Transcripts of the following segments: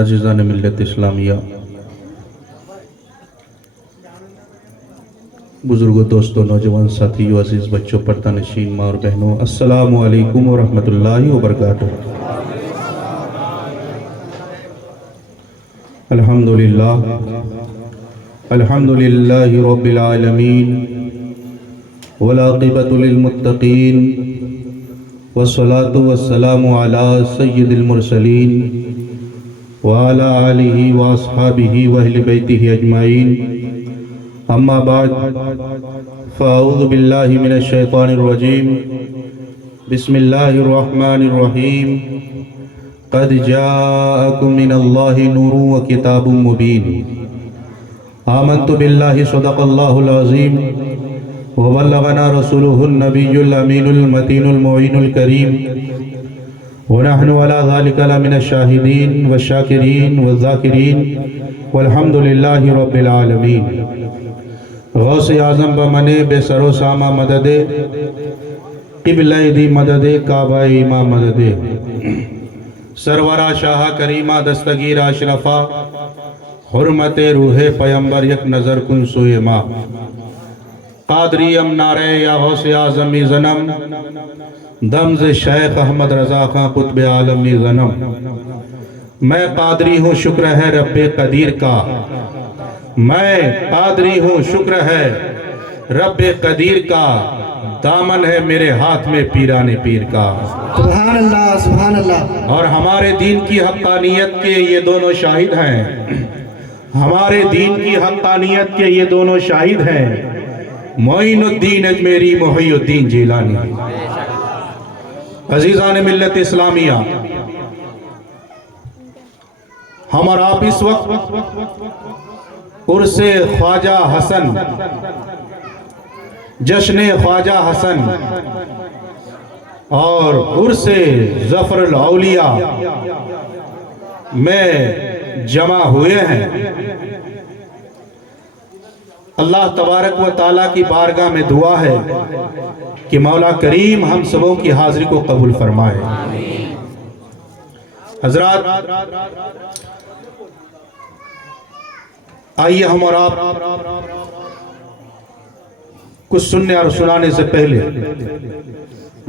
عزیزان ملت اسلامیہ، بزرگوں، دوستوں، نوجوان ساتھیوں، عزیز بچوں، پردہ نشین ماں اور بہنوں، السلام علیکم ورحمۃ اللہ وبرکاتہ۔ الحمدللہ رب العالمین والعاقبۃ للمتقین والصلاة والسلام علی سید المرسلین وعلی آلہ واصحابہ واہل بیتہ اجمعین، اما بعد فاعوذ باللہ من الشیطان الرجیم، بسم اللہ الرحمن الرحیم، قد جاءکم من اللہ نور و کتاب مبین، آمنت باللہ صدق اللہ العظیم وبلغنا رسولہ النبی الامین المتین المعین الکریم، ونحن على ذلك لمن الشاہدین والشاکرین والذاکرین والحمد للہ رب العالمین۔ غوث اعظم بمنے بے سر و سامہ مددے، قبلہ دی مددے، کعبہ ایمہ مددے، سرورہ شاہ کریمہ دستگیر اشرفہ، حرمت روح پیمبر یک نظر کن سوئے ماں، قادری امنارے یا غوث اعظمی زنم، دمز شیخ احمد رضا خان قطب عالمی زنم۔ میں قادری ہوں، شکر ہے رب قدیر کا، میں قادری ہوں، شکر ہے رب قدیر کا، دامن ہے میرے ہاتھ میں پیران پیر کا۔ سبحان اللہ، سبحان اللہ۔ اور ہمارے دین کی حقانیت کے یہ دونوں شاہد ہیں، ہمارے دین کی حقانیت کے یہ دونوں شاہد ہیں، معین الدین اجمیری، محی الدین جیلانی۔ عزیزان ملت اسلامیہ، ہم اور آپ اس وقت عرس خواجہ حسن، جشن خواجہ حسن اور عرس ظفر الاولیاء میں جمع ہوئے ہیں۔ اللہ تبارک و تعالیٰ کی بارگاہ میں دعا ہے کہ مولا کریم ہم سبوں کی حاضری کو قبول فرمائے۔ حضرات، آئیے ہم اور آپ کچھ سننے اور سنانے سے پہلے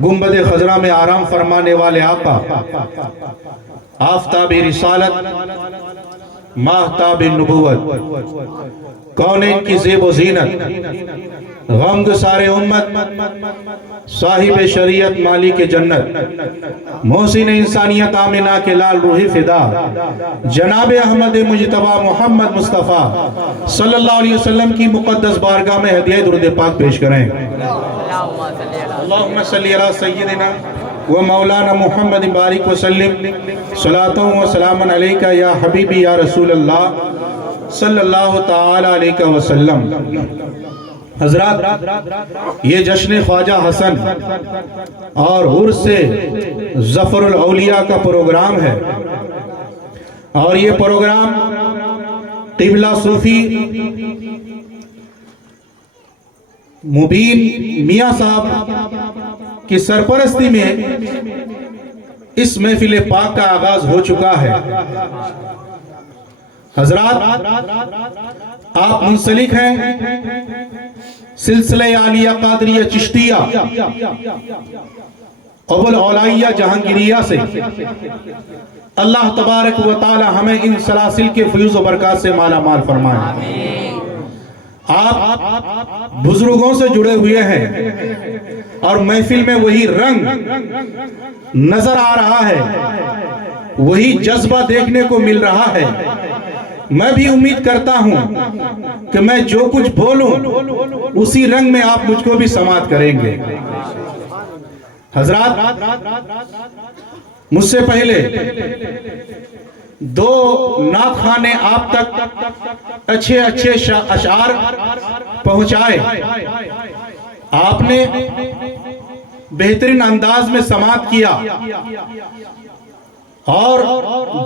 گنبد خضرا میں آرام فرمانے والے آقا، آفتاب رسالت، ماہتاب نبوت، کونین کی زیب و زینت، غمگسار امت، صاحب شریعت، مالک جنت، محسن انسانیت، آمنہ کے لال روح فدا، جناب احمد مجتبی محمد مصطفیٰ صلی اللہ علیہ وسلم کی مقدس بارگاہ میں ہدیہ درود پاک پیش کریں۔ اللہم صلی علی سیدنا و مولانا محمد بارک وسلم، صلاۃ و سلام علیکہ یا حبیبی یا رسول اللہ صلی اللہ تعالی علیہ وسلم۔ حضرات، یہ جشن خواجہ حسن اور عرس ظفر الاولیاء کا پروگرام ہے، اور یہ پروگرام قبلہ صوفی مبین میاں صاحب کی سرپرستی میں اس محفل پاک کا آغاز ہو چکا ہے۔ حضرات، آپ منسلک ہیں سلسلہ عالیہ قادریہ چشتیہ ابو العلائیہ جہانگیریہ سے۔ اللہ تبارک و تعالی ہمیں ان سلاسل کے فیوز و برکات سے مالا مال فرمائے۔ آپ بزرگوں سے جڑے ہوئے ہیں اور محفل میں وہی رنگ نظر آ رہا ہے، وہی جذبہ دیکھنے کو مل رہا ہے۔ میں بھی امید کرتا ہوں کہ میں جو کچھ بولوں اسی رنگ میں آپ مجھ کو بھی سماعت کریں گے۔ حضرات، مجھ سے پہلے دو نعت خانے آپ تک اچھے اشعار پہنچائے، آپ نے بہترین انداز میں سماعت کیا، اور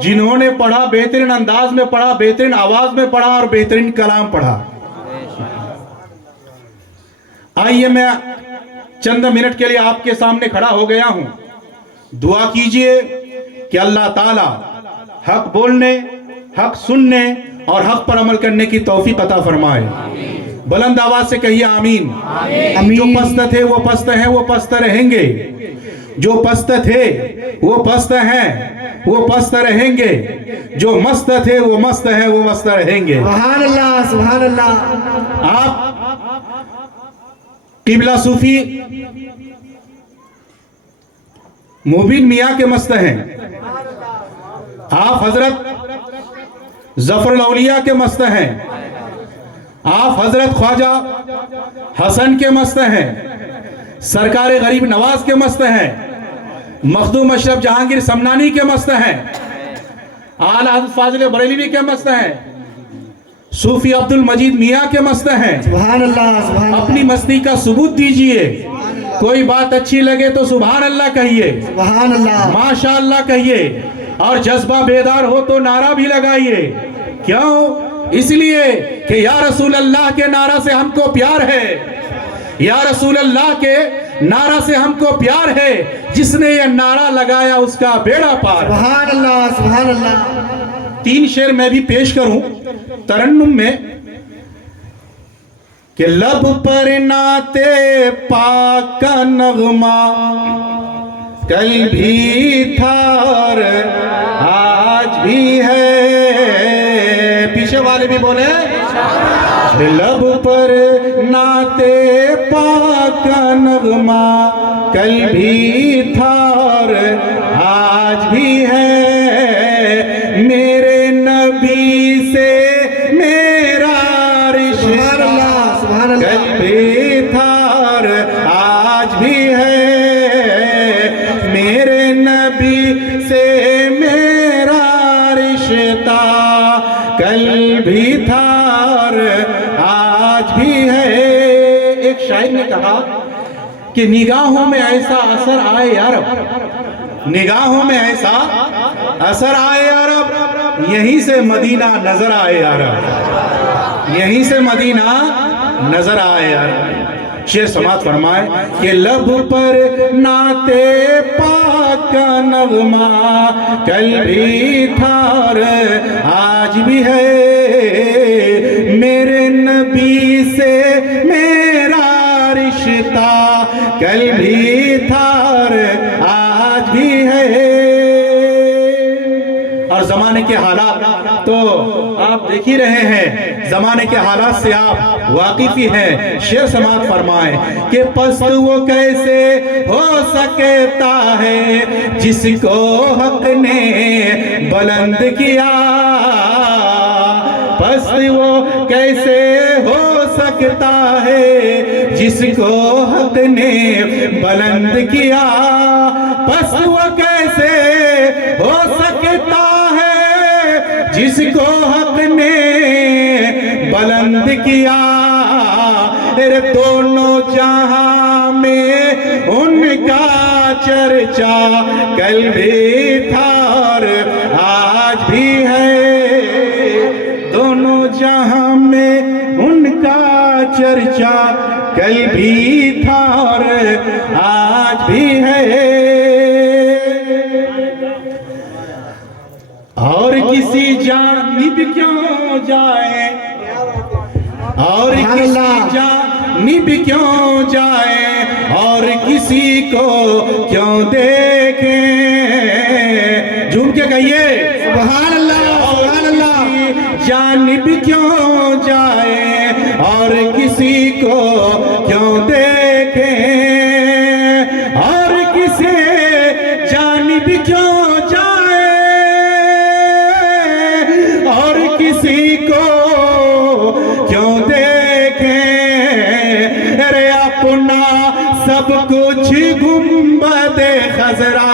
جنہوں نے پڑھا بہترین انداز میں پڑھا، بہترین آواز میں پڑھا اور بہترین کلام پڑھا۔ آئیے میں چند منٹ کے لیے آپ کے سامنے کھڑا ہو گیا ہوں، دعا کیجئے کہ اللہ تعالی حق بولنے حق سننے اور حق پر عمل کرنے کی توفیق عطا فرمائے. بلند آواز سے کہیے آمین. جو پست تھے وہ پست ہیں، وہ پست رہیں گے. جو پست تھے وہ پست ہیں، وہ پست رہیں گے. جو مست تھے وہ مست ہیں، وہ مست رہیں گے. سبحان اللہ سبحان اللہ. آپ قبلہ صوفی مبین میاں کے مست ہیں. آپ حضرت ظفر الاولیاء کے مست ہیں. آپ حضرت خواجہ حسن کے مست ہیں. سرکار غریب نواز کے مست ہیں. مخدوم اشرف جہانگیر سمنانی کے مست ہیں. اعلیٰ حضرت فاضل بریلوی کے مست ہیں. صوفی عبد المجید میاں کے مست ہیں. سبحان اللہ سبحان اللہ. اپنی مستی کا ثبوت دیجئے. کوئی بات اچھی لگے تو سبحان اللہ کہیے، سبحان اللہ. ماشاء اللہ کہیے، اور جذبہ بیدار ہو تو نعرہ بھی لگائیے. کیوں؟ اس لیے کہ یا رسول اللہ کے نعرہ سے ہم کو پیار ہے. یا رسول اللہ کے نعرہ سے ہم کو پیار ہے. جس نے یہ نعرہ لگایا اس کا بیڑا پار. سبحان اللہ سبحان اللہ. 3 شعر میں بھی پیش کروں ترنم میں کہ لب پر نعت پاک کا نغمہ کل بھی تھا اور آج بھی ہے. پیچھے والے بھی بولے لب پر نعت پاک کا نغمہ کل بھی تھا اور آج بھی ہے. میرے نبی سے میرا رشتہ کل بھی تھا اور آج بھی ہے. میرے نبی سے میرا رشتہ کل بھی تھا اور آج بھی ہے. ایک شاعر نے کہا کہ نگاہوں میں ایسا اثر آئے یا رب، نگاہوں میں ایسا اثر آئے یا رب، یہیں سے مدینہ نظر آئے یا رب، یہیں سے مدینہ نظر آئے یا رب. شعر سماعت فرمائے کہ لب پر نعت پاک کا نغمہ کل بھی تھا اور آج بھی ہے. میرے نبی سے میرا رشتہ کل بھی تھا اور آج بھی ہے. اور زمانے کے حالات تو آپ دیکھ ہی رہے ہیں، زمانے کے حالات سے آپ واقف ہی ہیں. شعر سماعت فرمائیں کہ پست وہ کیسے ہو سکتا ہے جس کو حق نے بلند کیا. پست وہ کیسے ہو سکتا ہے جس کو حق نے بلند کیا. پست وہ کیسے ہو سکتا ہے جس کو حق نے بلند کیا. دونوں جہاں میں ان کا چرچا کل بھی تھا اور آج بھی ہے. دونوں جہاں میں ان کا چرچا کل بھی تھا اور آج بھی ہے. اور کسی جانب کیوں جائے، اور کسی جانب کیوں جائے، اور کسی کو کیوں دیکھیں. جھوم کے کہیے سبحان اللہ سبحان اللہ. جانب کیوں جائے اور کسی کو کیوں دیکھیں، اور کسی جانب کیوں جائے اور کسی کو کیوں دیکھیں. ارے اپنا سب کچھ گنبد خضرا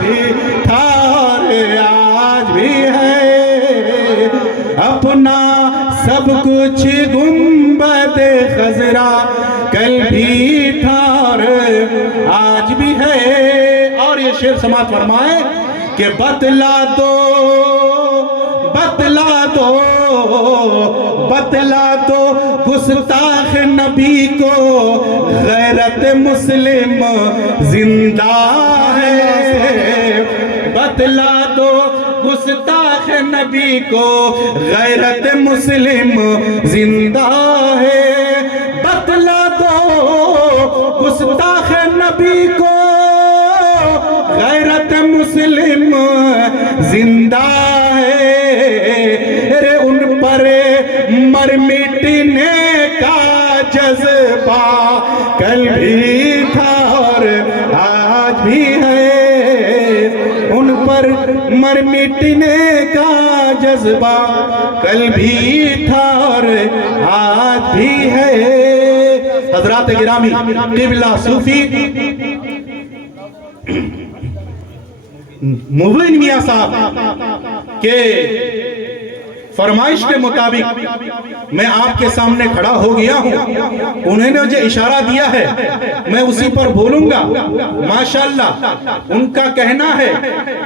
بھی تھا اور آج بھی ہے. اپنا سب کچھ گنبد خضرا کل بھی تھا اور آج بھی ہے. اور یہ شعر سماعت فرمائے کہ بتلا دو بتلا دو بتلا دو گستاخ نبی کو غیرت مسلم زندہ ہے. بتلا دو گستاخ نبی کو غیرت مسلم زندہ ہے، بتلا دو گستاخ نبی کو غیرت مسلم زندہ ہے، رے ان پر مر مٹنے کا جذبہ کل بھی تھا اور آج بھی ہے، ان پر مر مٹنے کا جذبہ کل بھی تھا اور آج بھی ہے۔ حضرات گرامی، قبلہ صوفی مبین میاں صاحب کے فرمائش کے مطابق میں آپ کے سامنے کھڑا ہو گیا ہوں، انہوں نے مجھے اشارہ دیا ہے، میں اسی پر بولوں گا۔ ماشاءاللہ ان کا کہنا ہے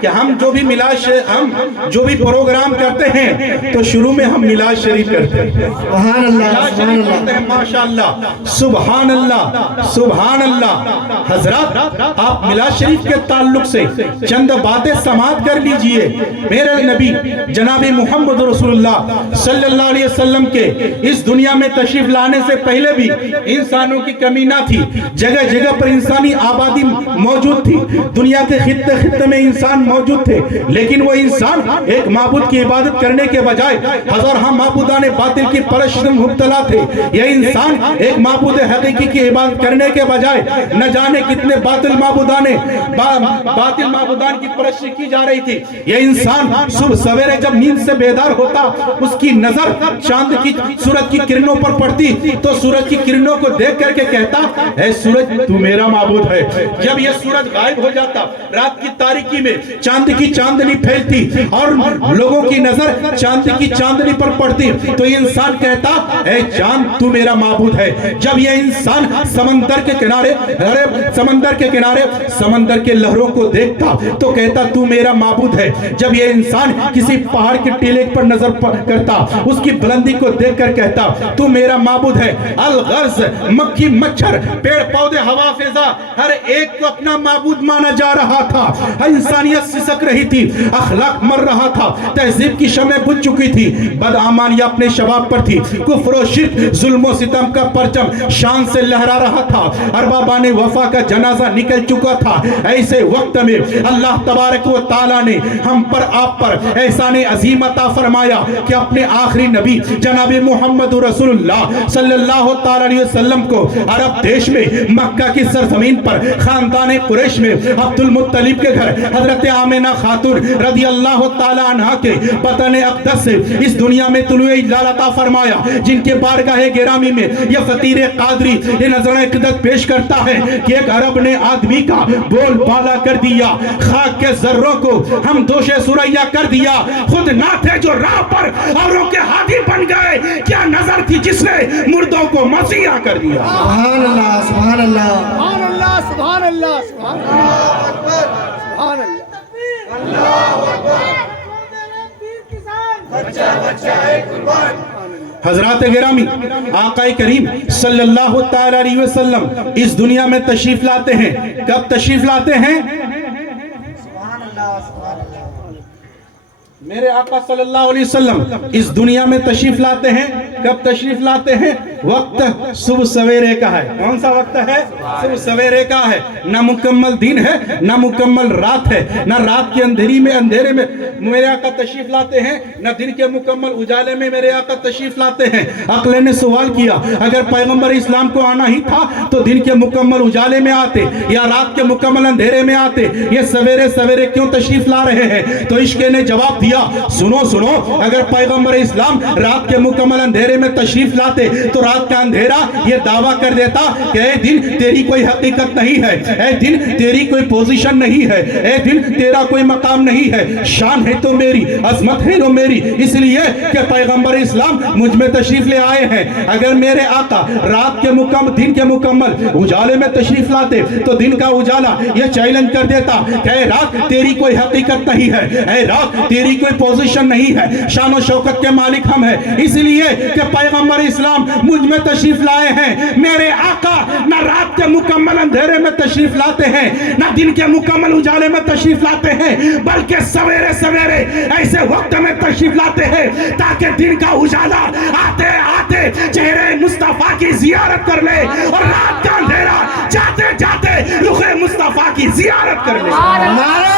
کہ ہم جو بھی پروگرام کرتے ہیں تو شروع میں ہم میلاد شریف کرتے ہیں، سبحان اللہ سبحان اللہ ماشاءاللہ سبحان اللہ سبحان اللہ۔ حضرات آپ میلاد شریف کے تعلق سے چند باتیں سماعت کر لیجئے۔ میرے نبی جناب محمد رسول اللہ صلی اللہ علیہ وسلم کے اس دنیا میں تشریف لانے سے پہلے بھی انسانوں کی کمی نہ تھی، جگہ جگہ پر انسانی آبادی موجود تھی، دنیا کے خطے خطے میں انسان موجود تھے، لیکن وہ انسان ایک معبود کی عبادت کرنے کے بجائے ہزارہ معبودان باطل کی پرست میں مبتلا تھے۔ یہ انسان ایک معبود حقیقی کی عبادت کرنے کے بجائے نہ جانے کتنے باطل معبودان کی پرست کی جا رہی تھی۔ یہ انسان صبح سویرے جب نیند سے بیدار ہوتا، اس کی نظر چاند کی سورج کی کرنوں پر پڑتی تو سورج کی کرنوں کو دیکھ کر کے کہتا، اے سورج تو میرا معبود ہے۔ جب یہ سورج غائب ہو جاتا، رات کی تاریکی میں چاند کی چاندنی پھیلتی اور لوگوں کی نظر چاند کی چاندنی پر پڑتی تو یہ انسان کہتا، اے چاند تو میرا معبود ہے۔ جب یہ انسان سمندر کے کنارے سمندر کے لہروں کو دیکھتا تو کہتا تو میرا معبود ہے۔ جب یہ انسان کسی پہاڑ کے ٹیلے پر نظر کرتا، اس کی بلندی کو دیکھ کر کہتا تو میرا معبود ہے۔ الغرض مکھی مچھر پیڑ پودے ہوا فضا ہر ایک کو اپنا معبود مانا جا رہا تھا۔ انسانیت سسک رہی تھی، اخلاق مر رہا تھا، تہذیب کی شمع بجھ چکی تھی، بدعمالیاں اپنے شباب پر تھی، کفر و شرک ظلم و ستم کا پرچم شان سے لہرا رہا تھا، اربابان وفا کا جنازہ نکل چکا تھا۔ ایسے وقت میں اللہ تبارک و تعالیٰ نے ہم پر آپ پر احسان عظیم عطا فرمایا کہ اپنے آخری نبی جناب محمد رسول اللہ صلی اللہ تعالیٰ علیہ وسلم کو عرب دیش میں مکہ کی سرزمین پر خاندان قریش میں عبد المطلب کے گھر حضرت آمنہ خاتون رضی اللہ تعالیٰ عنہ کے بطن اقدس سے اس دنیا میں طلوع اجلال عطا فرمایا، جن کے بارگاہ گرامی میں یہ فقیر قادری یہ نظرانہ عقیدت پیش کرتا ہے کہ ایک عرب نے آدمی کا بول بالا کر دیا، خاک کے ذروں کو ہم دوش سریا کر دیا، خود نہ تھے جو راہ پر اوروں کے ہادی بن گئے، کیا نظر تھی جس نے مردوں کو مسیحا کر دیا۔ سبحان اللہ سبحان اللہ سبحان اللہ سبحان اللہ سبحان اللہ سبحان اللہ۔ حضرات گرامی، آقا کریم صلی اللہ تعالی علیہ وسلم اس دنیا میں تشریف لاتے ہیں۔ کب تشریف لاتے ہیں؟ میرے آقا صلی اللہ علیہ وسلم اس دنیا میں تشریف لاتے ہیں۔ کب تشریف لاتے ہیں؟ وقت صبح سویرے کا ہے۔ کون سا وقت ہے؟ صبح سویرے کا ہے۔ نہ مکمل دن ہے نہ مکمل رات ہے، نہ رات کے اندھیرے میں میرے آقا تشریف لاتے ہیں، نہ دن کے مکمل اجالے میں میرے آقا تشریف لاتے ہیں۔ عقل نے سوال کیا، اگر پیغمبر اسلام کو آنا ہی تھا تو دن کے مکمل اجالے میں آتے یا رات کے مکمل اندھیرے میں آتے، یہ سویرے سویرے کیوں تشریف لا رہے ہیں؟ تو عشق نے جواب دیا، سنو، اگر پیغمبر اسلام رات کے مکمل اندھیرے میں تشریف لاتے تو رات کا اندھیرا یہ دعویٰ کر دیتا کہ اے دن تیری کوئی حقیقت نہیں ہے، اے دن تیری کوئی پوزیشن نہیں ہے، اے دن تیرا کوئی مقام نہیں ہے، شان ہے تو میری، عظمت ہے تو میری، اس لیے کہ پیغمبر اسلام مجھ میں تشریف لے آئے ہیں۔ اگر میرے آقا رات کے مکمل دن کے مکمل اجالے میں تشریف لاتے تو دن کا اجالا یہ چیلنج کر دیتا کہ اے رات تیری کوئی حقیقت نہیں ہے، اے رات تیری کوئی پوزیشن نہیں ہے، شان و شوکت کے مالک ہم ہیں، اس لیے کہ کے پیغمبر اسلام مجھ میں تشریف لائے ہیں. میرے آقا نہ رات کے مکمل اندھیرے میں تشریف لاتے ہیں نہ دن کے مکمل اجالے میں تشریف لاتے ہیں, بلکہ سویرے سویرے ایسے وقت میں تشریف لاتے ہیں تاکہ دن کا اجالا آتے آتے چہرے مصطفیٰ کی زیارت کر لے اور رات کا اندھیرا جاتے جاتے رخ مصطفیٰ کی زیارت کر لے. نعرہ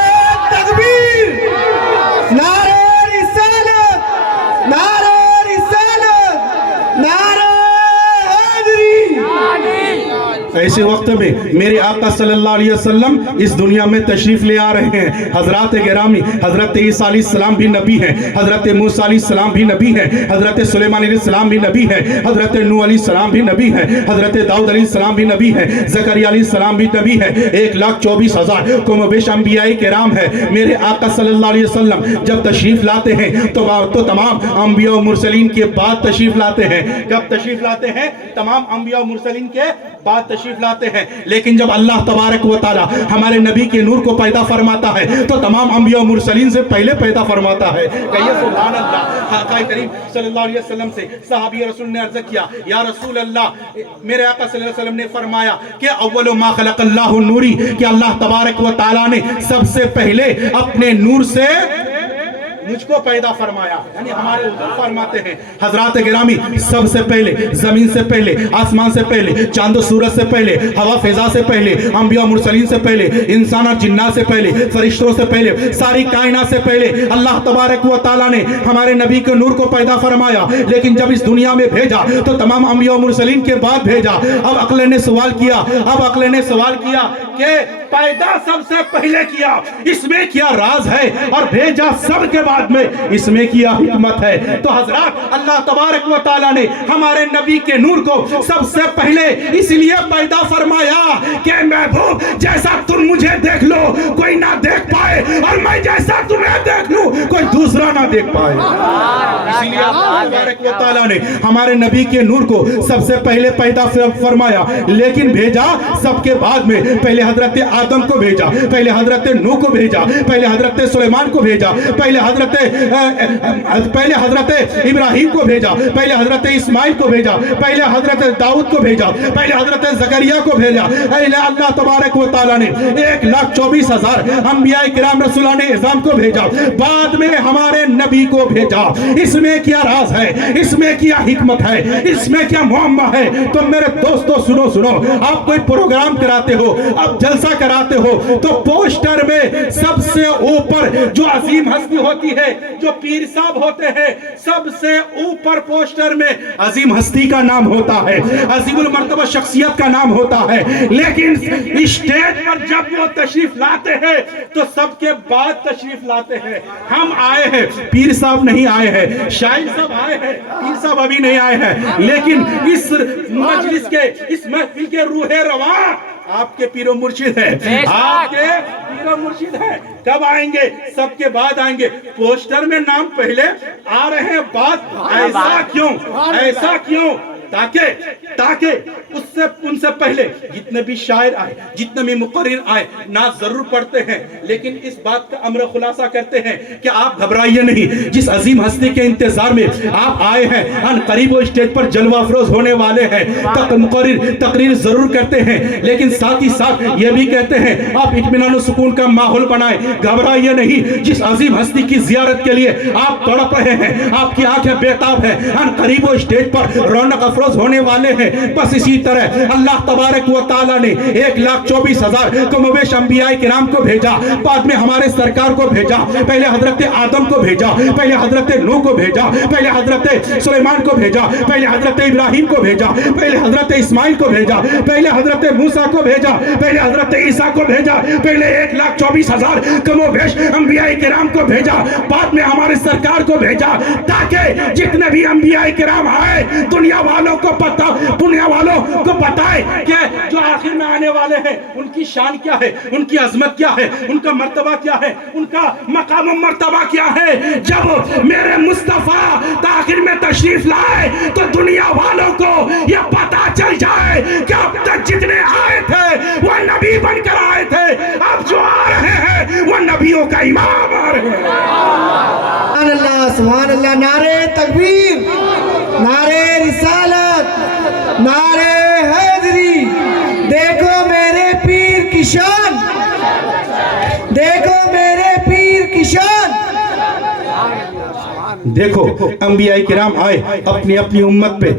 تکبیر, نعرہ رسالت, نعرہ رسالت, نعرہ حیدری. ایسے وقت میں میرے آقا صلی اللہ علیہ وسلم اس دنیا میں تشریف لے آ رہے ہیں. حضرات گرامی, حضرت عیسیٰ علیہ السلام بھی نبی ہیں, حضرت موسیٰ علیہ السلام بھی نبی ہیں, حضرت سلیمان علیہ السلام بھی نبی ہیں, حضرت نوح علیہ السلام بھی نبی ہیں, حضرت داؤد علیہ السلام بھی نبی ہیں, زکریا علیہ السلام بھی نبی ہیں. 1,24,000 کم و بیش انبیاء کرام ہیں. میرے آقا صلی اللہ علیہ وسلم جب تشریف لاتے ہیں تو تمام انبیاء و مرسلین کے بعد تشریف لاتے ہیں. کب تشریف لاتے ہیں؟ تمام انبیاء و مرسلین کے بعد تشریف لاتے ہیں. لیکن جب اللہ تبارک و تعالی ہمارے نبی کے نور کو پیدا فرماتا ہے تو تمام انبیاء و مرسلین سے پہلے پیدا فرماتا ہے. کہیے سبحان اللہ. آقا کریم صلی اللہ علیہ وسلم سے صحابی رسول نے عرض کیا, یا رسول اللہ, میرے آقا صلی اللہ علیہ وسلم نے فرمایا کہ اول ما خلق اللہ نوری, کہ اللہ تبارک و تعالی نے سب سے پہلے اپنے نور سے مجھ کو پیدا فرمایا. یعنی ہمارے حضور فرماتے ہیں حضرات گرامی, سب سے پہلے زمین سے پہلے, آسمان سے پہلے, چاند و سورج سے پہلے, ہوا فضا سے پہلے, انبیاء و مرسلین سے پہلے, انسان اور جنات سے پہلے, فرشتوں سے پہلے, ساری کائنات سے پہلے اللہ تبارک و تعالیٰ نے ہمارے نبی کے نور کو پیدا فرمایا. لیکن جب اس دنیا میں بھیجا تو تمام انبیاء و مرسلین کے بعد بھیجا. اب عقل نے سوال کیا کہ پیدا سب سے پہلے کیا, اس میں کیا راز ہے, اور بھیجا سب کے بعد میں, اس میں کیا حکمت ہے. تو حضرات اللہ تبارک و تعالیٰ نے ہمارے نبی کے نور کو سب سے پہلے اس لیے پیدا فرمایا کہ محبوب جیسا تم مجھے دیکھ لو کوئی نہ دیکھ پائے, اور میں جیسا تمہیں دیکھ لوں کوئی دوسرا نہ دیکھ پائے. اس لیے اللہ تبارک و تعالیٰ نے ہمارے نبی کے نور کو سب سے پہلے پیدا فرمایا, لیکن بھیجا سب کے بعد میں. پہلے حضرت آدم کو بھیجا, پہلے حضرت نوح کو بھیجا, پہلے حضرت سلیمان کو بھیجا, پہلے حضرت ابراہیم کو بھیجا, پہلے حضرت اسماعیل کو بھیجا, پہلے حضرت داؤد کو بھیجا, پہلے حضرت زکریا کو بھیجا. اللہ تبارک و تعالیٰ نے 1,24,000 انبیاء کرام رسولان اعظام کو بھیجا, بعد میں ہمارے نبی کو بھیجا. اس میں کیا راز ہے, اس میں کیا حکمت ہے, اس میں کیا معمہ ہے؟ تو میرے دوستو سنو, آپ کوئی پروگرام کراتے ہو, اب جلسہ کراتے ہو, تو پوسٹر میں سب سے اوپر جو عظیم ہستی ہوتی ہے, جو پیر صاحب ہوتے ہیں, سب سے اوپر پوسٹر میں عظیم ہستی کا نام ہوتا ہے, عظیم المرتبہ شخصیت کا نام ہوتا ہے. لیکن اسٹیج پر جب وہ تشریف لاتے ہیں تو سب کے بعد تشریف لاتے ہیں. ہم آئے ہیں, پیر صاحب نہیں آئے ہیں, شاعر صاحب آئے ہیں, پیر صاحب ابھی نہیں آئے ہیں, لیکن اس مجلس کے, اس محفل کے روح رواں آپ کے پیر و مرشد ہے, آپ کے پیر و مرشد ہے. کب آئیں گے؟ سب کے بعد آئیں گے. پوسٹر میں نام پہلے آ رہے ہیں بعد. ایسا کیوں؟ تاکہ ان سے پہلے جتنے بھی شاعر آئے, جتنے بھی مقرر آئے, نعت ضرور پڑھتے ہیں, لیکن اس بات کا امر خلاصہ کرتے ہیں کہ آپ گھبرائیے نہیں. جس عظیم ہستی کے انتظار میں آپ آئے ہیں, ان قریب و اسٹیج پر جلوہ افروز ہونے والے ہیں, مقرر تقریر ضرور کرتے ہیں, لیکن ساتھ ہی ساتھ یہ بھی کہتے ہیں آپ اطمینان و سکون کا ماحول بنائیں. گھبرائیے نہیں. جس عظیم ہستی کی زیارت کے لیے آپ تڑپ رہے ہیں, آپ کی آنکھیں بیتاب ہیں, ان قریب و اسٹیج پر رونق افروز ہونے والے ہیں. بس اسی طرح اللہ تبارک و تعالیٰ نے 1,24,000 کم و بیش انبیاء کرام کو بھیجا, بعد میں ہمارے سرکار کو بھیجا. پہلے حضرت آدم کو بھیجا, پہلے حضرت نوح کو بھیجا, پہلے حضرت سلیمان کو بھیجا, پہلے حضرت ابراہیم کو بھیجا, پہلے حضرت اسماعیل کو بھیجا, پہلے حضرت موسیٰ کو بھیجا, پہلے حضرت عیسیٰ کو بھیجا, پہلے 1,24,000 کم و بیش انبیاء کرام کو بھیجا, بعد میں ہمارے سرکار کو بھیجا, تاکہ جتنے بھی انبیاء کرام آئے دنیا والوں کو بتائے کہ جو آخر میں آنے والے ہیں ان کی شان کیا ہے, ان کی عظمت کیا ہے, ان کا مرتبہ کیا ہے, ان کا مقام و مرتبہ کیا ہے. جب میرے مصطفیٰ تاخیر میں تشریف لائے تو دنیا والوں کو یہ پتا چل جائے کہ اب تک جتنے آئے تھے وہ نبی بن کر آئے تھے, اب جو آ رہے ہیں وہ نبیوں کا امام آ رہے ہیں. سبحان اللہ, سبحان اللہ. نعرہ تکبیر, نعرہ نعرہ حیدری، دیکھو میرے پیر کی شان، دیکھو میرے پیر کی شان۔ دیکھو انبیاء کرام آئے اپنی اپنی امت پہ،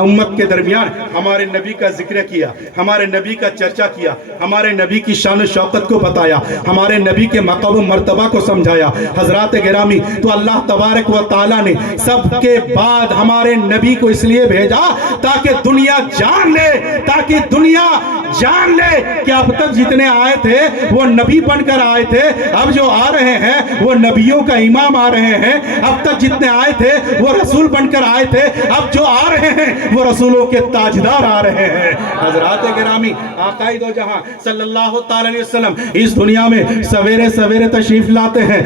امت کے درمیان ہمارے نبی کا ذکر کیا، ہمارے نبی کا چرچا کیا، ہمارے نبی کی شان و شوکت کو بتایا، ہمارے نبی کے مقام و مرتبہ کو سمجھایا۔ حضرات گرامی، تو اللہ تبارک و تعالیٰ نے سب کے بعد ہمارے نبی کو اس لیے بھیجا تاکہ دنیا جان لے، تاکہ دنیا جان لے کہ اب تک جتنے آئے تھے وہ نبی بن کر آئے تھے، اب جو آ رہے ہیں وہ نبیوں کا امام آ رہے ہیں، اب تک جتنے آئے تھے وہ رسول بن کر آئے تھے، اب جو آ رہے ہیں وہ رسولوں کے تاجدار آ رہے ہیں۔ حضرات گرامی، آقا دو جہاں صلی اللہ تعالی علیہ وسلم اس دنیا میں سویرے سویرے تشریف لاتے ہیں،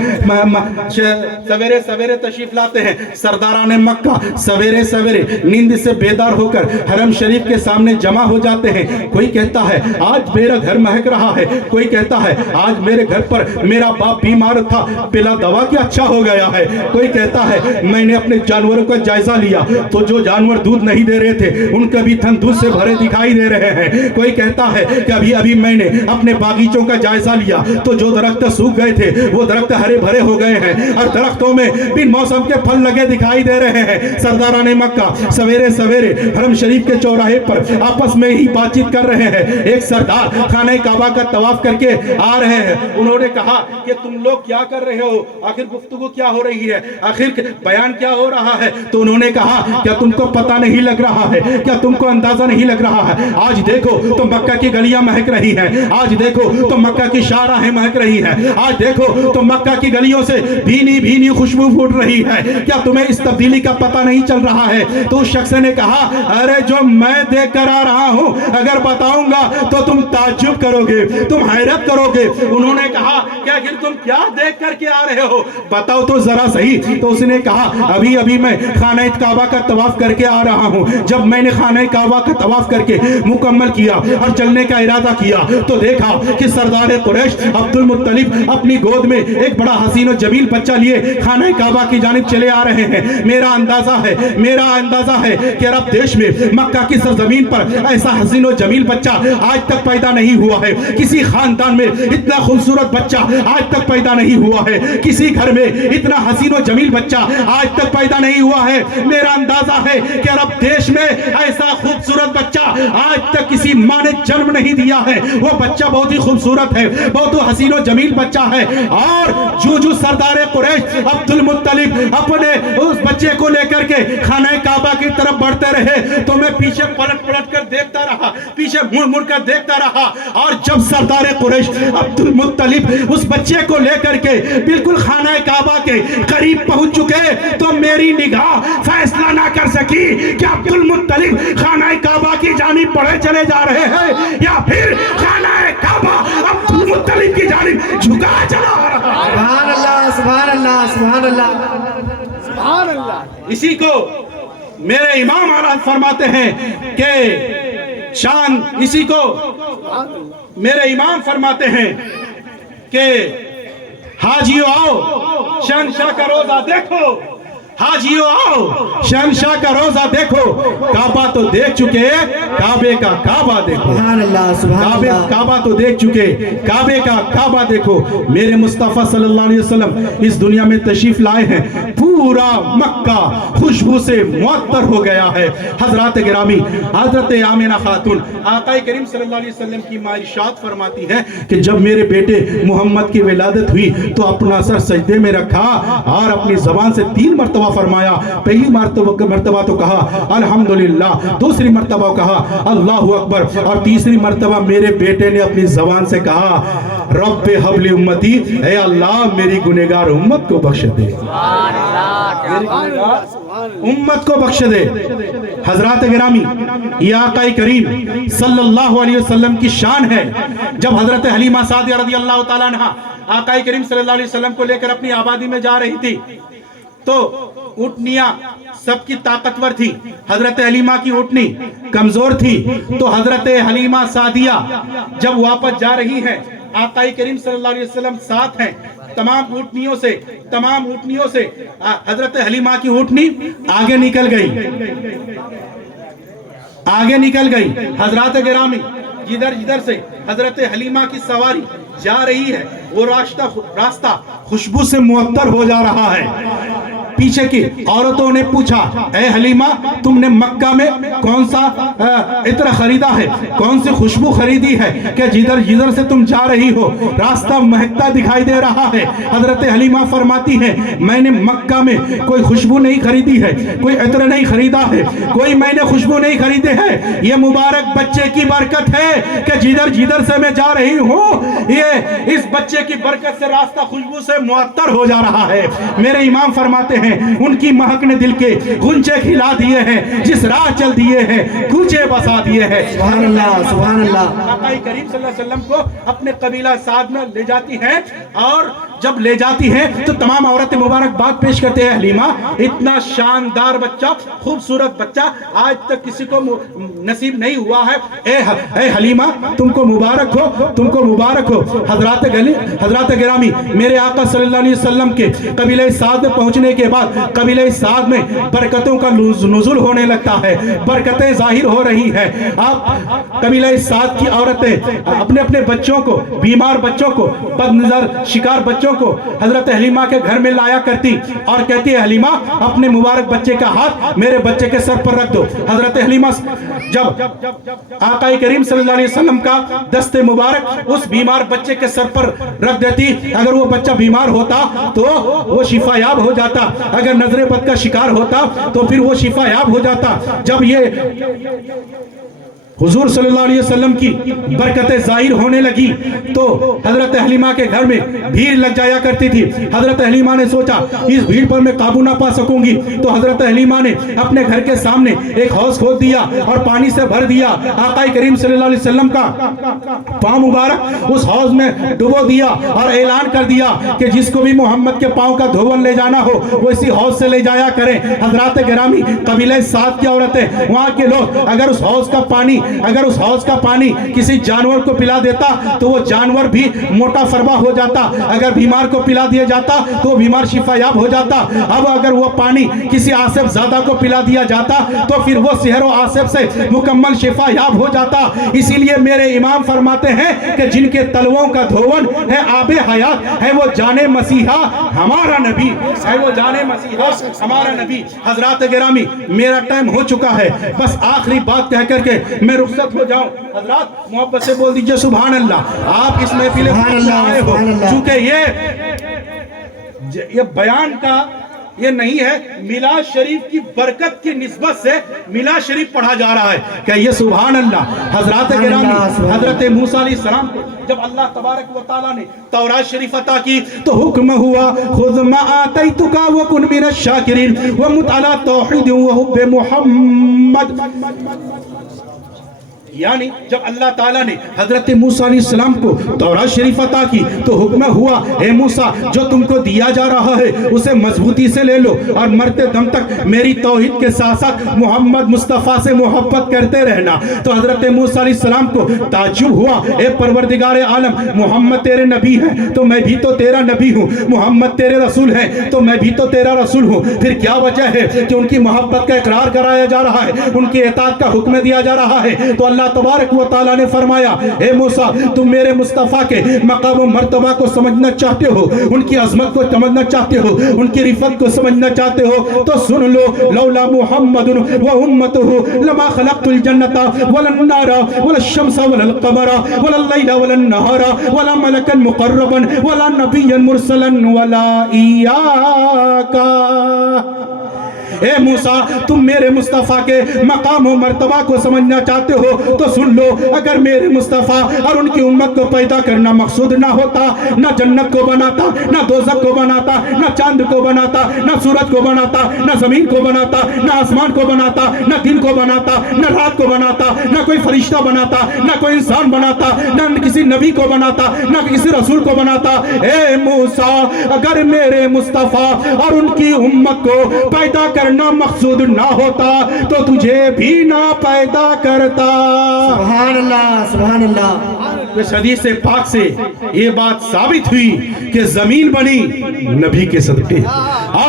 سویرے سویرے تشریف لاتے ہیں۔ سرداران مکہ سویرے سویرے نیند سے بیدار ہو کر حرم شریف کے سامنے جمع ہو جاتے ہیں۔ کوئی کہتا ہے آج میرا گھر مہک رہا ہے، کوئی کہتا ہے آج میرے گھر پر میرا باپ بیمار تھا، پلا دوا کیا اچھا ہو گیا ہے، کوئی کہتا ہے میں نے اپنے جانوروں کا جائزہ لیا تو جو جانور دودھ نہیں دے رہے تھے ان کا بھی تھن دودھ سے بھرے دکھائی دے رہے ہیں، کوئی کہتا ہے کہ ابھی میں نے اپنے باغیچوں کا جائزہ لیا تو جو درخت سوکھ گئے تھے وہ درخت ہرے بھرے ہو گئے ہیں اور درختوں میں بن موسم کے پھل لگے دکھائی دے رہے ہیں۔ سرداران مکہ سویرے سویرے حرم شریف کے چوراہے پر آپس میں ہی بات چیت کر رہے ہیں۔ ایک سردار خانہ کعبہ کا طواف کر کے آ رہے ہیں، انہوں نے کہا کہ تم لوگ کیا کر رہے ہو، آخر گفتگو کیا ہو رہی ہے، آخر بیان کیا ہو رہا ہے؟ تو انہوں نے کہا کیا تم کو پتہ نہیں لگ رہا ہے، کیا تم کو اندازہ نہیں لگ رہا ہے، آج دیکھو تو مکہ کی گلیاں مہک رہی ہیں، آج دیکھو تو مکہ کی شاہراہیں مہک رہی ہیں، آج دیکھو تو مکہ کی گلیوں سے بھینی بھینی خوشبو پھوٹ رہی ہے، کیا تمہیں اس تبدیلی کا پتہ نہیں چل رہا ہے؟ تو اس شخص نے کہا ارے جو میں دیکھ کر آ رہا ہوں اگر بتاؤں گا تو تم تعجب کرو گے، تم حیرت کرو گے۔ انہوں نے کہا کہ آخر تم کیا دیکھ کر کے آ رہے ہو، بتاؤ تو ذرا صحیح۔ تو اس نے کہا ابھی میں خانہ کعبہ کا طواف کر کے آ رہا ہوں، جب میں نے خانہ کعبہ کا طواف کر کے مکمل کیا اور چلنے کا ارادہ کیا تو دیکھا کہ سردار قریش عبد المطلب اپنی گود میں ایک بڑا حسین و جمیل بچہ لیے خانہ کعبہ کی جانب چلے آ رہے ہیں۔ میرا اندازہ ہے کہ عرب دیش میں مکہ کی سرزمین پر ایسا حسین و جمیل بچہ آج تک پیدا نہیں ہوا ہے، کسی خاندان میں اتنا خوبصورت بچہ آج تک پیدا نہیں ہوا ہے، کسی گھر میں اتنا حسین و جمیل بچہ آج تک پیدا نہیں ہوا ہے۔ میرا اندازہ ہے کہ عرب دیش میں ایسا خوبصورت بچہ آج تک کسی ماں نے جنم نہیں دیا ہے، وہ بچہ بہت ہی خوبصورت ہے، بہت ہی حسین و جمیل بچہ ہے۔ اور جو سردار قریش عبد المطلب اپنے اس بچے کو لے کر کے خانہ کعبہ کی طرف بڑھتے رہے تو میں پیچھے پلٹ کر دیکھتا رہا، پیچھے مڑ کر دیکھتا رہا، اور جب سردار قریش عبد المطلب اس بچے کو لے کر کے بالکل خانہ کعبہ کے قریب پہنچ چکے تو میری نگاہ فیصلہ نہ کر سکی کہ عبد المطلب خانہ کعبہ کی جانب بڑھے چلے جا رہے ہیں یا پھر خانہ کعبہ عبد المطلب کی جانب جھکا چلا آ رہا ہے۔ سبحان اللہ، سبحان اللہ، سبحان اللہ، سبحان اللہ۔ اسی کو میرے امام اعلیٰ فرماتے ہیں کہ شان، اسی کو میرے امام فرماتے ہیں کہ حاجیو آؤ شہنشاہ کا روزہ دیکھو، حاجیو آؤ شہنشاہ کا روزہ دیکھو، کعبہ تو دیکھ چکے کعبے کا کعبہ دیکھو، سبحان اللہ، سبحان اللہ، کعبہ تو دیکھ چکے کعبے کا کعبہ دیکھو۔ میرے مصطفیٰ صلی اللہ علیہ وسلم اس دنیا میں تشریف لائے ہیں، پورا مکہ خوشبو سے معطر ہو گیا ہے۔ حضرات گرامی، حضرت آمنہ خاتون آقا کریم صلی اللہ علیہ وسلم کی ماں ارشاد فرماتی ہے کہ جب میرے بیٹے محمد کی ولادت ہوئی تو اپنا سر سجدے میں رکھا اور اپنی زبان سے 3 مرتبہ فرمایا، پہلی مرتبہ تو کہا الحمدللہ، دوسری مرتبہ کہا اللہ اکبر، اور تیسری مرتبہ میرے بیٹے نے اپنی زبان سے کہا رب حب لی امتی، اے اللہ میری گنہگار امت کو بخش دے، امت کو بخش دے۔ حضرات گرامی، یہ آقا کریم صلی اللہ علیہ وسلم کی شان ہے۔ جب حضرت حلیمہ سعدیہ رضی اللہ تعالیٰ عنہ آقا کریم صلی اللہ علیہ وسلم کو لے کر اپنی آبادی میں جا رہی تھی تو اونٹنیاں سب کی طاقتور تھی، حضرت حلیمہ کی اونٹنی کمزور تھی، تو حضرت حلیمہ سعدیہ جب واپس جا رہی ہیں، آقا کریم صلی اللہ علیہ وسلم ساتھ ہیں، تمام اونٹنیوں سے حضرت حلیمہ کی اونٹنی آگے نکل گئی، آگے نکل گئی. حضرات گرامی جدھر سے حضرت حلیمہ کی سواری جا رہی ہے وہ راستہ خوشبو سے معطر ہو جا رہا ہے. پیچھے کی عورتوں نے پوچھا اے حلیمہ تم نے مکہ میں کون سا عطر خریدا ہے, کون سی خوشبو خریدی ہے کہ جدھر سے تم جا رہی ہو راستہ مہکتا دکھائی دے رہا ہے. حضرت حلیمہ فرماتی ہے میں نے مکہ میں کوئی خوشبو نہیں خریدی ہے, کوئی عطر نہیں خریدا ہے, کوئی میں نے خوشبو نہیں خریدے ہے. یہ مبارک بچے کی برکت ہے کہ جدھر سے میں جا رہی ہوں یہ اس بچے کی برکت سے راستہ خوشبو سے معطر ہو جا رہا ہے. میرے امام فرماتے ہیں ان کی مہک نے دل کے غنچے کھلا دیے ہیں, جس راہ چل دیے ہیں کوچے بسا دیے ہیں. سبحان اللہ سبحان اللہ. آقا کریم صلی اللہ علیہ وسلم کو اپنے قبیلہ سعد میں لے جاتی ہیں اور جب لے جاتی ہیں تو تمام عورتیں مبارک بات پیش کرتے ہیں حلیمہ اتنا شاندار بچہ, خوبصورت بچہ آج تک کسی کو نصیب نہیں ہوا ہے. اے حلیمہ تم کو مبارک ہو, تم کو مبارک ہو. حضرات گرامی میرے آقا صلی اللہ علیہ وسلم کے قبیلہ سعد میں پہنچنے کے بعد قبیلہ سعد میں برکتوں کا نزول ہونے لگتا ہے, برکتیں ظاہر ہو رہی ہیں. آپ قبیلہ سعد کی عورتیں اپنے اپنے بچوں کو, بیمار بچوں کو, بد نظر شکار بچوں کو حضرت حلیمہ کے گھر میں لایا کرتی اور کہتی ہے حلیمہ اپنے مبارک بچے کا ہاتھ میرے بچے کے سر پر رکھ دو. حضرت حلیمہ جب آقا کریم صلی اللہ علیہ وسلم کا دست مبارک اس بیمار بچے کے سر پر رکھ دیتی, اگر وہ بچہ بیمار ہوتا تو وہ شفا یاب ہو جاتا, اگر نظر بد کا شکار ہوتا تو پھر وہ شفا یاب ہو جاتا. جب یہ حضور صلی اللہ علیہ وسلم کی برکتیں ظاہر ہونے لگی تو حضرت حلیمہ کے گھر میں بھیڑ لگ جایا کرتی تھی. حضرت حلیمہ نے سوچا اس بھیڑ پر میں قابو نہ پا سکوں گی تو حضرت حلیمہ نے اپنے گھر کے سامنے ایک حوض کھود دیا اور پانی سے بھر دیا. آقا کریم صلی اللہ علیہ وسلم کا پاؤں مبارک اس حوض میں ڈبو دیا اور اعلان کر دیا کہ جس کو بھی محمد کے پاؤں کا دھون لے جانا ہو وہ اسی حوض سے لے جایا کریں. حضرات گرامی قبیلہ سعد کی عورتیں وہاں کے لوگ اگر اس حوض کا پانی کسی جانور کو پلا دیتا تو وہ جانور بھی موٹا فربا ہو جاتا, اگر بیمار کو پلا دیا جاتا تو وہ بیمار شفا یاب ہو جاتا. اب اگر وہ پانی کسی آصف زادہ کو پلا دیا جاتا تو پھر وہ سحر و آصف سے مکمل شفا یاب ہو جاتا. اسی لیے میرے امام فرماتے ہیں کہ جن کے تلووں کا دھون ہے آب حیات ہے وہ جانے مسیحا ہمارا نبی, ہے وہ جانے مسیحا ہمارا نبی. حضرات گرامی میرا ٹائم ہو چکا ہے, بس آخری بات کہہ کر کے میں رخصت ہو جاؤں. حضرات محبت سے بول دیجئے سبحان اللہ. آپ اس محفل میں آئے ہو چونکہ یہ بیان کا یہ نہیں ہے, میلاد شریف کی برکت کی نسبت سے میلاد شریف پڑھا جا رہا ہے کہ یہ سبحان اللہ. حضرات گرامی حضرت موسیٰ علیہ السلام کو جب اللہ تبارک و تعالیٰ نے تورات شریف عطا کی تو حکم ہوا خذ ما آتیتک وکن من الشاکرین ومت علی توحید وحب محمد. یعنی جب اللہ تعالیٰ نے حضرت موسیٰ علیہ السلام کو تورات شریف عطا کی تو حکم ہوا اے موسیٰ جو تم کو دیا جا رہا ہے اسے مضبوطی سے لے لو اور مرتے دم تک میری توحید کے ساتھ ساتھ محمد مصطفیٰ سے محبت کرتے رہنا. تو حضرت موسیٰ علیہ السلام کو تعجب ہوا اے پروردگار عالم محمد تیرے نبی ہے تو میں بھی تو تیرا نبی ہوں, محمد تیرے رسول ہے تو میں بھی تو تیرا رسول ہوں, پھر کیا وجہ ہے کہ ان کی محبت کا اقرار کرایا جا رہا ہے, ان کی اطاعت کا حکم دیا جا رہا ہے. تو اللہ تبارک و تعالیٰ نے فرمایا اے موسیٰ تم میرے مصطفیٰ کے مقام و مرتبہ کو سمجھنا چاہتے ہو, ان کی عظمت کو سمجھنا چاہتے ہو, ان کی رفت کو سمجھنا چاہتے ہو تو سن لو لولا محمد و امته لما خلقت الجنة ولا النار ولا الشمس ولا القمر ولا الليل ولا النهار ولا ملكا مقربا ولا نبيا مرسلا ولا إياك. اے موسیٰ تم میرے مصطفیٰ کے مقام و مرتبہ کو سمجھنا چاہتے ہو تو سن لو اگر میرے مصطفیٰ اور ان کی امت کو پیدا کرنا مقصود نہ ہوتا نہ جنت کو بناتا, نہ دوزخ کو بناتا, نہ چاند کو بناتا, نہ سورج کو بناتا, نہ زمین کو بناتا, نہ آسمان کو بناتا, نہ دن کو بناتا, نہ رات کو بناتا, نہ کوئی فرشتہ بناتا, نہ کوئی انسان بناتا, نہ کسی نبی کو بناتا, نہ کسی رسول کو بناتا. اے موسیٰ اگر میرے مصطفیٰ اور ان کی امت کو پیدا کر کرنا مقصود نہ ہوتا تو تجھے بھی نہ پیدا کرتا۔ سبحان اللہ سبحان اللہ۔ اس حدیث پاک سے یہ بات ثابت ہوئی کہ زمین بنی نبی کے صدقے،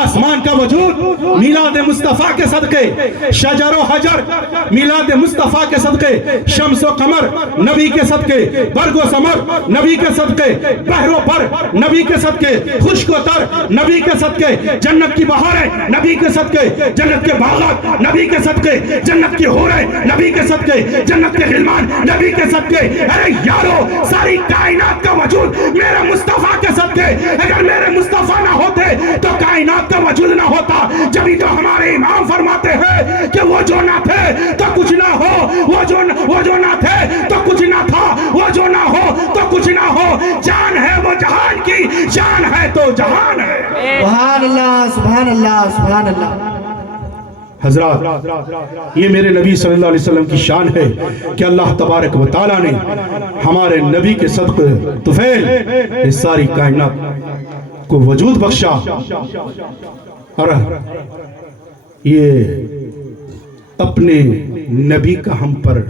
آسمان کا وجود میلاد مصطفیٰ کے صدقے، شجر و حجر میلاد مصطفیٰ کے صدقے، شمس و قمر نبی کے صدقے، برگ و ثمر نبی کے صدقے، بحر و بر نبی کے صدقے، خشک و تر نبی کے صدقے، جنت کی بہاریں نبی کے صدقے، جنت کے باغات نبی کے صدقے، جنت کی حوریں نبی کے صدقے، جنت کے غلمان نبی کے صدقے۔ ارے یارو، ساری کائنات کا وجود میرے مصطفیٰ کے صدقے۔ اگر میرے مصطفیٰ نہ ہوتے تو کائنات کا وجود نہ ہوتا۔ جبھی تو ہمارے امام فرماتے ہیں کہ وہ جو نہ تھے تو کچھ نہ ہو، وہ جو نہ تھے تو کچھ نہ تھا، وہ جو نہ ہو تو کچھ نہ ہو۔ جان ہے وہ جہان کی، جان ہے تو جہان ہے۔ سبحان اللہ سبحان اللہ سبحان اللہ۔ حضرات، یہ میرے نبی صلی اللہ علیہ وسلم کی شان ہے کہ اللہ تبارک و تعالیٰ نے ہمارے نبی کے صدقے طفیل اس ساری کائنات کو وجود بخشا۔ اور یہ اپنے نبی کا ہم پر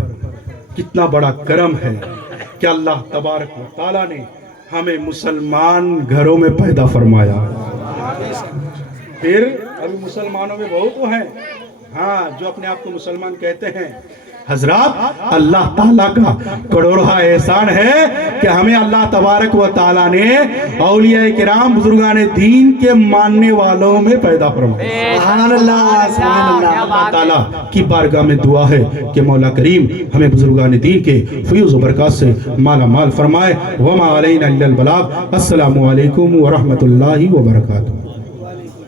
کتنا بڑا کرم ہے کہ اللہ تبارک و تعالیٰ نے ہمیں مسلمان گھروں میں پیدا فرمایا۔ پھر ابھی مسلمانوں میں بہت تو ہیں ہاں جو اپنے آپ کو مسلمان کہتے ہیں۔ حضرات، اللہ تعالیٰ کا کروڑا احسان ہے کہ ہمیں اللہ تبارک و تعالیٰ نے اولیاء کرام بزرگان دین کے ماننے والوں میں پیدا فرمایا۔ سبحان اللہ سبحان اللہ۔ اللہ تعالیٰ کی بارگاہ میں دعا ہے کہ مولا کریم ہمیں بزرگان دین کے فیوز و برکات سے مالا مال فرمائے۔ وما علینا الا البلاغ۔ السلام علیکم ورحمۃ اللہ وبرکاتہ۔